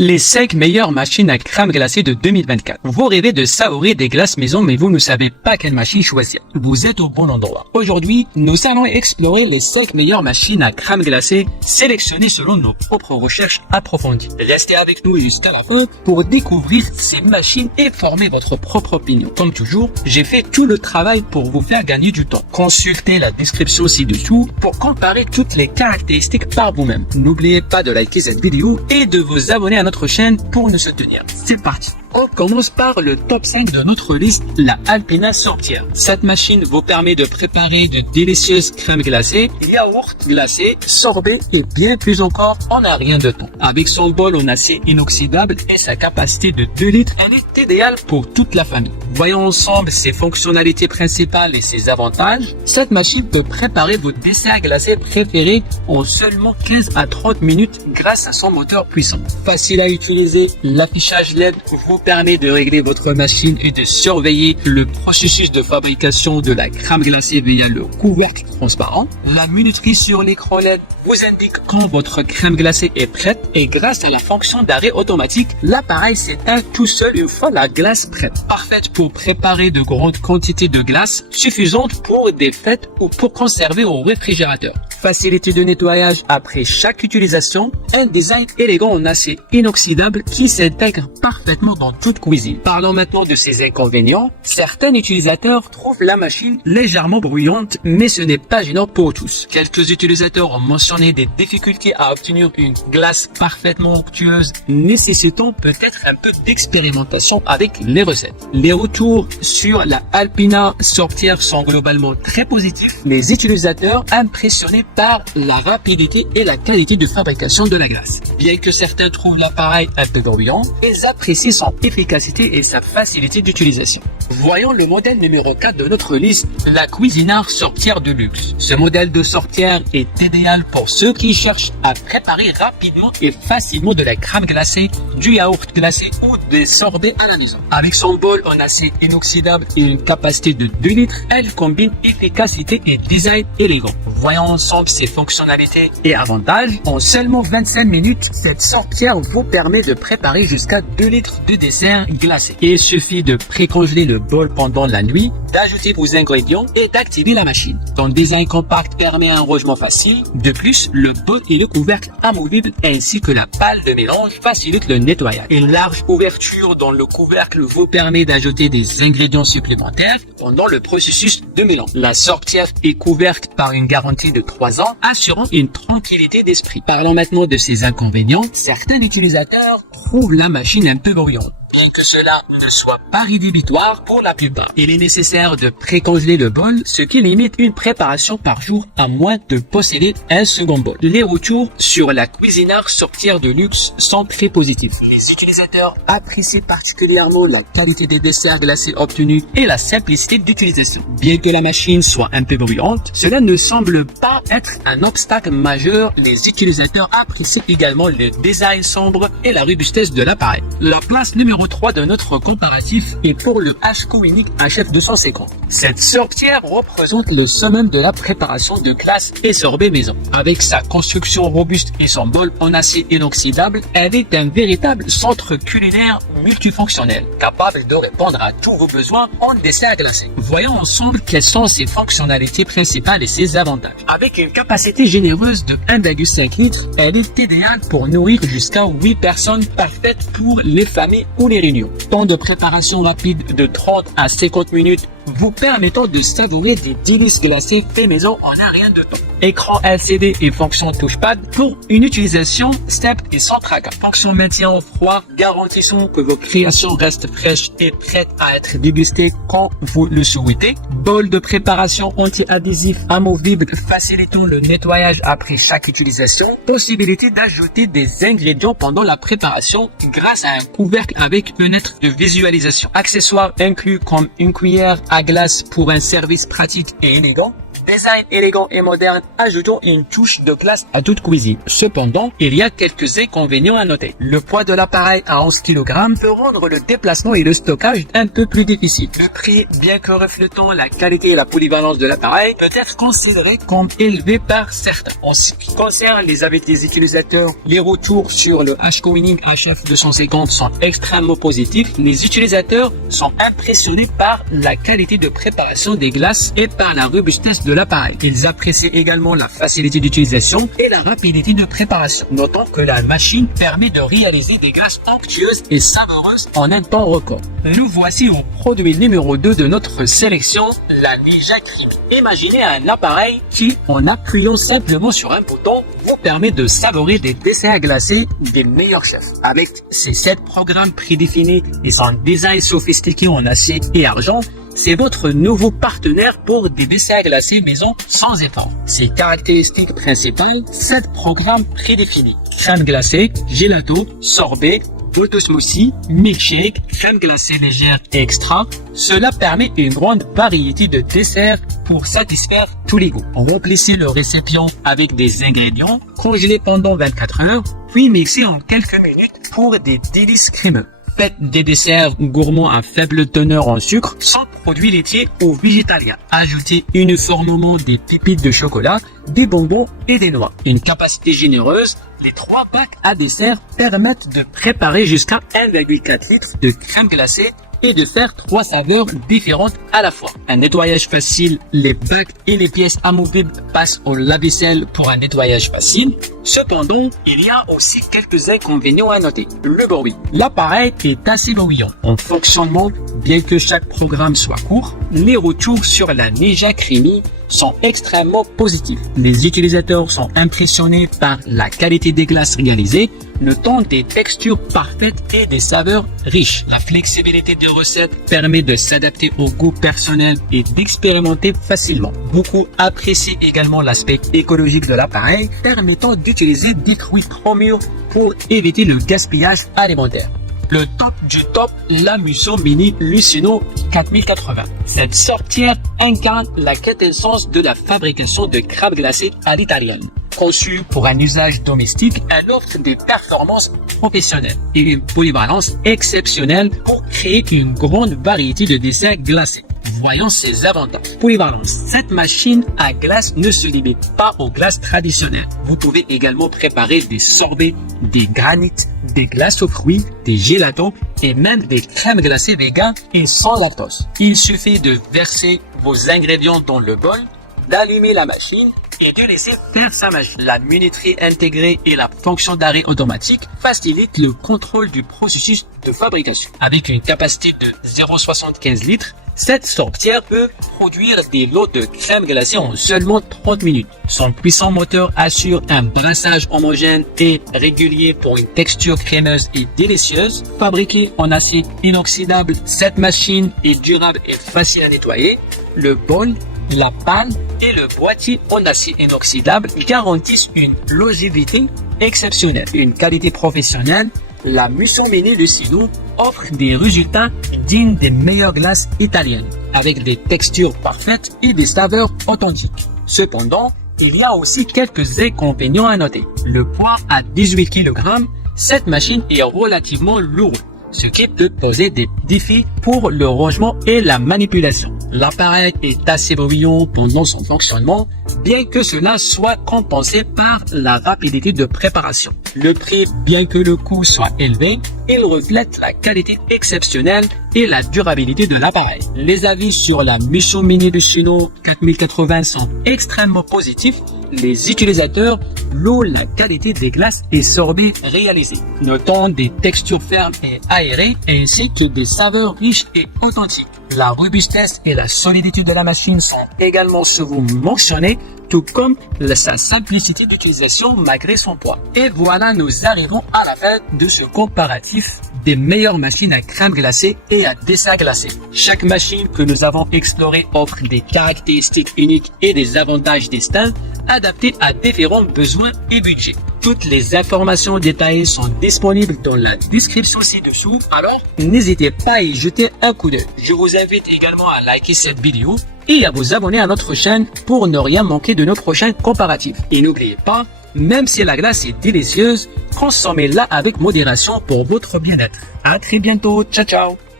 Les 5 meilleures machines à crème glacée de 2024. Vous rêvez de savourer des glaces maison, mais vous ne savez pas quelle machine choisir. Vous êtes au bon endroit. Aujourd'hui, nous allons explorer les 5 meilleures machines à crème glacée sélectionnées selon nos propres recherches approfondies. Restez avec nous jusqu'à la fin pour découvrir ces machines et former votre propre opinion. Comme toujours, j'ai fait tout le travail pour vous faire gagner du temps. Consultez la description ci-dessous pour comparer toutes les caractéristiques par vous-même. N'oubliez pas de liker cette vidéo et de vous abonner à notre chaîne pour nous soutenir. C'est parti. On commence par le top 5 de notre liste, la Alpina Sortière. Cette machine vous permet de préparer de délicieuses crèmes glacées, yaourts glacés, sorbets et bien plus encore en un rien de temps. Avec son bol en acier inoxydable et sa capacité de 2 litres, elle est idéale pour toute la famille. Voyons ensemble ses fonctionnalités principales et ses avantages. Cette machine peut préparer vos desserts glacés préférés en seulement 15 à 30 minutes grâce à son moteur puissant. Facile à utiliser, l'affichage LED vous permet de régler votre machine et de surveiller le processus de fabrication de la crème glacée via le couvercle transparent. La minuterie sur l'écran LED vous indique quand votre crème glacée est prête et grâce à la fonction d'arrêt automatique, l'appareil s'éteint tout seul une fois la glace prête. Parfaite pour préparer de grandes quantités de glace, suffisante pour des fêtes ou pour conserver au réfrigérateur. Facilité de nettoyage après chaque utilisation, un design élégant en acier inoxydable qui s'intègre parfaitement dans toute cuisine. Parlons maintenant de ses inconvénients. Certains utilisateurs trouvent la machine légèrement bruyante, mais ce n'est pas gênant pour tous. Quelques utilisateurs ont mentionné des difficultés à obtenir une glace parfaitement onctueuse, nécessitant peut-être un peu d'expérimentation avec les recettes. Les retours sur la Alpina Sortière sont globalement très positifs. Les utilisateurs impressionnés par la rapidité et la qualité de fabrication de la glace. Bien que certains trouvent l'appareil un peu bruyant, ils apprécient son efficacité et sa facilité d'utilisation. Voyons le modèle numéro 4 de notre liste, la Cuisinart Sortière de luxe. Ce modèle de sortière est idéal pour ceux qui cherchent à préparer rapidement et facilement de la crème glacée, du yaourt glacé ou des sorbets à la maison. Avec son bol en acier inoxydable et une capacité de 2 litres, elle combine efficacité et design élégant. Voyons ensemble ses fonctionnalités et avantages. En seulement 25 minutes, cette sortière vous permet de préparer jusqu'à 2 litres de dessert glacé. Il suffit de précongeler le bol pendant la nuit, d'ajouter vos ingrédients et d'activer la machine. Son design compact permet un rangement facile. De plus, le bol et le couvercle amovible ainsi que la pâle de mélange facilitent le nettoyage. Une large ouverture dans le couvercle vous permet d'ajouter des ingrédients supplémentaires pendant le processus de mélange. La sortière est couverte par une garantie de 3 ans, assurant une tranquillité d'esprit. Parlons maintenant de ses inconvénients. Certains utilisateurs trouvent la machine un peu bruyante. Bien que cela ne soit pas rédhibitoire pour la plupart, il est nécessaire de précongeler le bol, ce qui limite une préparation par jour à moins de posséder un second bol. Les retours sur la Cuisinart Sortière de luxe sont très positifs. Les utilisateurs apprécient particulièrement la qualité des desserts glacés obtenus et la simplicité d'utilisation. Bien que la machine soit un peu bruyante, cela ne semble pas être un obstacle majeur. Les utilisateurs apprécient également le design sombre et la robustesse de l'appareil. La place numéro 3 de notre comparatif est pour le HCO Unique HF250. Cette sortière représente le summum de la préparation de glace et sorbet maison. Avec sa construction robuste et son bol en acier inoxydable, elle est un véritable centre culinaire multifonctionnel, capable de répondre à tous vos besoins en dessert glacé. Voyons ensemble quelles sont ses fonctionnalités principales et ses avantages. Avec une capacité généreuse de 1,5 litres, elle est idéale pour nourrir jusqu'à 8 personnes, parfaite pour les familles ou les réunions. Temps de préparation rapide de 30 à 50 minutes vous permettant de savourer des délices glacées fait maison en un rien de temps. Écran LCD et fonction touchpad pour une utilisation simple et sans tracas. Fonction maintien au froid garantissant que vos créations restent fraîches et prêtes à être dégustées quand vous le souhaitez. Bol de préparation anti-adhésif amovible facilitant le nettoyage après chaque utilisation. Possibilité d'ajouter des ingrédients pendant la préparation grâce à un couvercle avec fenêtre de visualisation. Accessoires inclus comme une cuillère à glace pour un service pratique et élégant. design élégant et moderne, ajoutons une touche de classe à toute cuisine. Cependant, il y a quelques inconvénients à noter. Le poids de l'appareil à 11 kg peut rendre le déplacement et le stockage un peu plus difficile. Le prix, bien que reflétant la qualité et la polyvalence de l'appareil, peut être considéré comme élevé par certains. En ce qui concerne les avis des utilisateurs, les retours sur le HCoWinning HF250 sont extrêmement positifs. Les utilisateurs sont impressionnés par la qualité de préparation des glaces et par la robustesse de l'appareil. Ils apprécient également la facilité d'utilisation et la rapidité de préparation. Notons que la machine permet de réaliser des glaces onctueuses et savoureuses en un temps record. Nous voici au produit numéro 2 de notre sélection, la Ninja Creamy. Imaginez un appareil qui, en appuyant simplement sur un bouton, vous permet de savourer des desserts glacés des meilleurs chefs. Avec ses 7 programmes prédéfinis et son design sophistiqué en acier et argent, c'est votre nouveau partenaire pour des desserts glacés maison sans effort. Ses caractéristiques principales, 7 programmes prédéfinis. Crème glacée, gelato, sorbet, auto smoothie, milkshake, crème glacée légère et extra. Cela permet une grande variété de desserts pour satisfaire tous les goûts. Remplissez le récipient avec des ingrédients, congelés pendant 24 heures, puis mixez en quelques minutes pour des délices crémeux. Faites des desserts gourmands à faible teneur en sucre, sans produits laitiers ou végétaliens. Ajoutez uniformément des pépites de chocolat, des bonbons et des noix. Une capacité généreuse, les 3 packs à dessert permettent de préparer jusqu'à 1,4 litre de crème glacée et de faire 3 saveurs différentes à la fois. Un nettoyage facile, les bacs et les pièces amovibles passent au lave-vaisselle pour un nettoyage facile. Cependant, il y a aussi quelques inconvénients à noter. Le bruit. L'appareil est assez bruyant. En fonctionnement, bien que chaque programme soit court, les retours sur la Ninja Creamy sont extrêmement positifs. Les utilisateurs sont impressionnés par la qualité des glaces réalisées, notant des textures parfaites et des saveurs riches. La flexibilité des recettes permet de s'adapter au goût personnel et d'expérimenter facilement. Beaucoup apprécient également l'aspect écologique de l'appareil, permettant d'utiliser des fruits trop mûrs pour éviter le gaspillage alimentaire. Le top du top, la Musso Mini Lucino 4080. Cette sorcière incarne la quintessence de la fabrication de crabes glacés à l'italienne. Conçue pour un usage domestique, elle offre des performances professionnelles et une polyvalence exceptionnelle pour créer une grande variété de desserts glacés. Voyons ses avantages. Polyvalence. Cette machine à glace ne se limite pas aux glaces traditionnelles. Vous pouvez également préparer des sorbets, des granites, des glaces aux fruits, des gélatons et même des crèmes glacées véganes et sans lactose. Il suffit de verser vos ingrédients dans le bol, d'allumer la machine et de laisser faire sa magie. La minuterie intégrée et la fonction d'arrêt automatique facilitent le contrôle du processus de fabrication. Avec une capacité de 0,75 litres, cette sorcière peut produire des lots de crème glacée en seulement 30 minutes. Son puissant moteur assure un brassage homogène et régulier pour une texture crémeuse et délicieuse. Fabriquée en acier inoxydable, cette machine est durable et facile à nettoyer. Le bol, la panne et le boîtier en acier inoxydable garantissent une longévité exceptionnelle. Une qualité professionnelle, la Musso Mini Lucino offre des résultats dignes des meilleures glaces italiennes, avec des textures parfaites et des saveurs authentiques. Cependant, il y a aussi quelques inconvénients à noter. Le poids à 18 kg, cette machine est relativement lourde, ce qui peut poser des défis pour le rangement et la manipulation. L'appareil est assez bruyant pendant son fonctionnement, bien que cela soit compensé par la rapidité de préparation. Le prix, bien que le coût soit élevé, il reflète la qualité exceptionnelle et la durabilité de l'appareil. Les avis sur la Musso Mini Lucino 4080 sont extrêmement positifs. Les utilisateurs louent la qualité des glaces et sorbets réalisés, notant des textures fermes et aérées ainsi que des saveurs riches et authentiques. La robustesse et la solidité de la machine sont également souvent mentionnées, tout comme sa simplicité d'utilisation malgré son poids. Et voilà, nous arrivons à la fin de ce comparatif des meilleures machines à crème glacée et à dessert glacé. Chaque machine que nous avons explorée offre des caractéristiques uniques et des avantages distincts adaptés à différents besoins et budgets. Toutes les informations détaillées sont disponibles dans la description ci-dessous, alors n'hésitez pas à y jeter un coup d'œil. Je vous invite également à liker cette vidéo et à vous abonner à notre chaîne pour ne rien manquer de nos prochains comparatifs. Et n'oubliez pas, même si la glace est délicieuse, consommez-la avec modération pour votre bien-être. À très bientôt, ciao ciao.